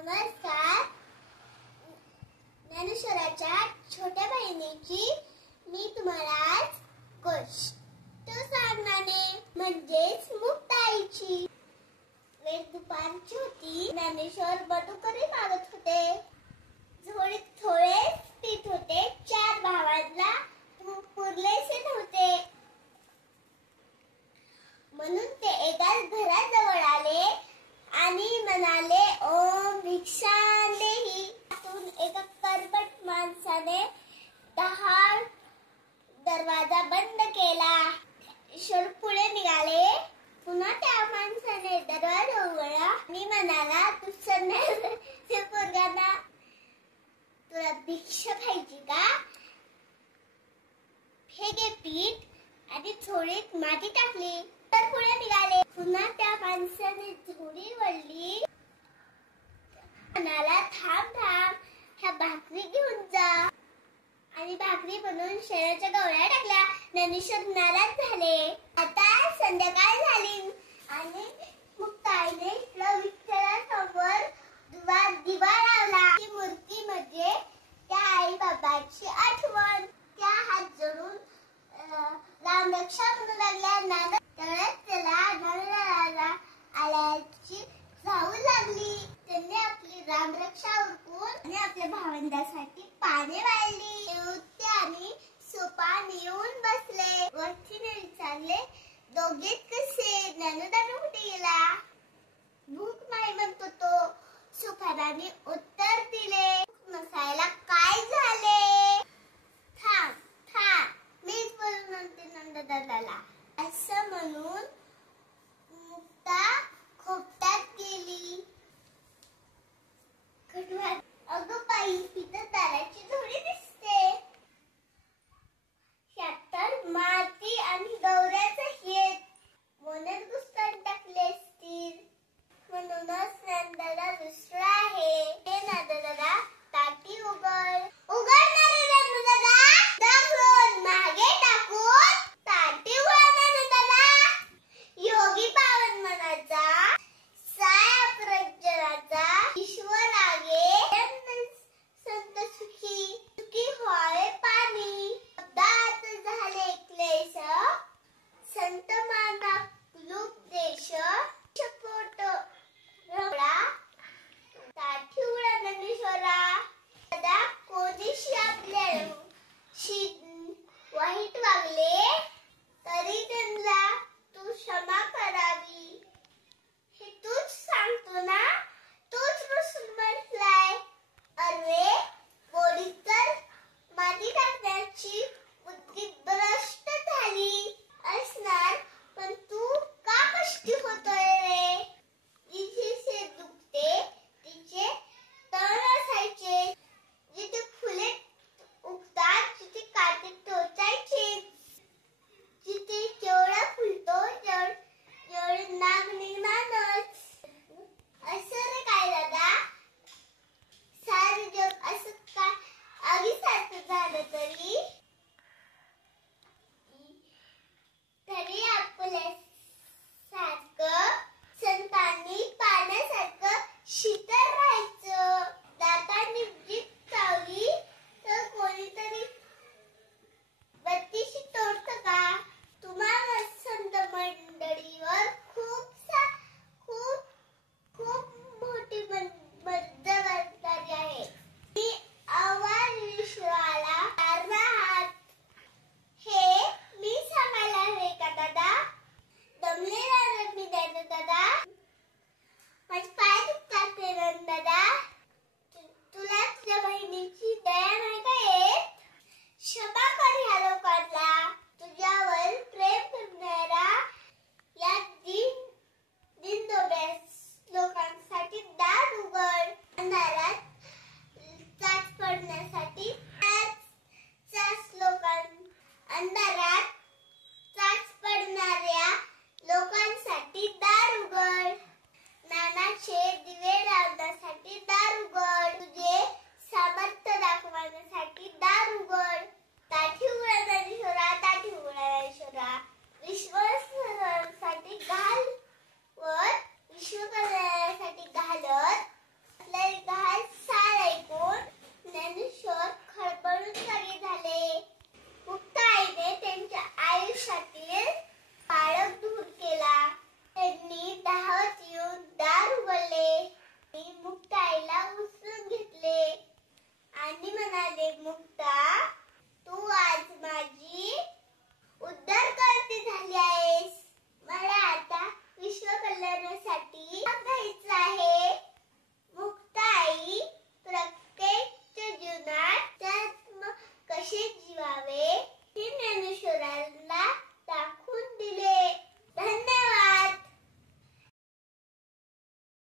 नमस्कार. ज्ञानेश्वराच्या छोट्या बहिणीची मी तुम्हाला आज गोष्ट सांगणार आहे, म्हणजेच मुक्ताईची. वेळ दुपारची होती. ज्ञानेश्वर बटुकरी मागत होते. झोळीत थोडे पीठ होते. 4 भावांना पुरलेसे नव्हते, म्हणून ते एका घराजवळ आले आणि म्हणाले, ओम भिक्षांदेहि. त्यातून एका कर्मठ माणसाने दरवाजा बंद केला. ईश्वर पुढे निघाले. पुन्हा त्या माणसाने दरवाजा उघडला आणि म्हणाला, तू संन्यासी पोरगांना तुला भिक्षा खायची का? हे घे पीठ. आणि झोळीत माती टाकली. तर पुढे निघाले. पुन्हा त्या माणसाने झोळी वळली. म्हणाला, थांब, ह्या भाकरी घेऊन जा. आणि भाकरी बनवून शेणाच्या गवळ्या टाकल्या. ज्ञानेश्वर नाराज झाले. आता संध्याकाळ झाली आणि